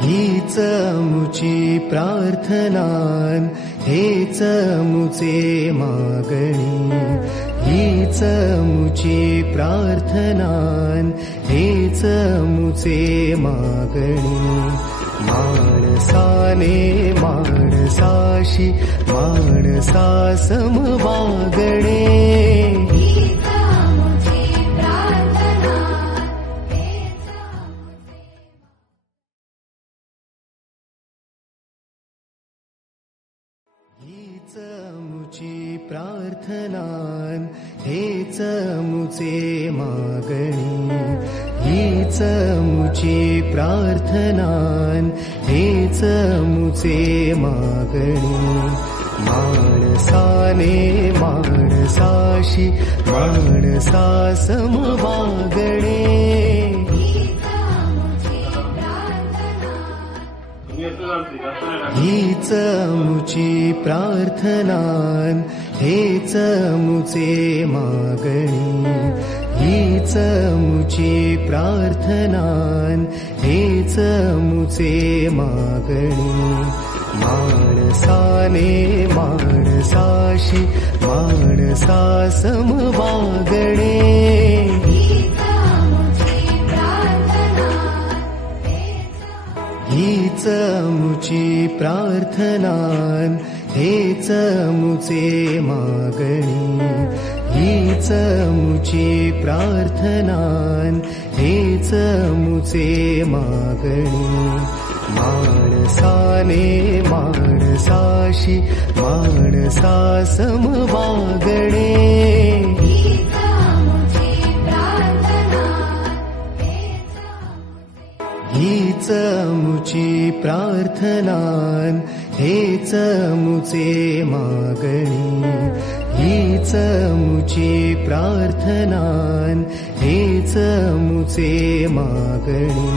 हीच मुची प्रार्थनान हेच मुचे मागणी, हीच मुची प्रार्थनान हेच मुचे मागणी. माणसाने माणसाशी माणसासम वागणे, हीच मुची प्रार्थनान हेच मुचे मागणी, हीच मुची प्रार्थनान हेच मुचे मागणी. माणसाने माणसाशी माणसासम वागणे, हीच मुची प्रार्थनान हेच मुचे मागणी, हीच मुची प्रार्थनान हेच मुचे मागणी. माणसाने माणसाशी माणसासम वागणे, हीच मुची प्रार्थनान हेच मुचे मागणी, हीच मुची प्रार्थनान हेच मुचे मागणी. माणसाने माणसाशी माणसासम वागणे, हीच मुची प्रार्थनान हेच मुचे मागणी, हीच मुची प्रार्थनान हेच मुचे मागणी.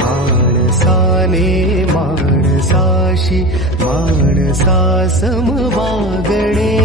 माणसाने माणसाशी माणसासम वागणे,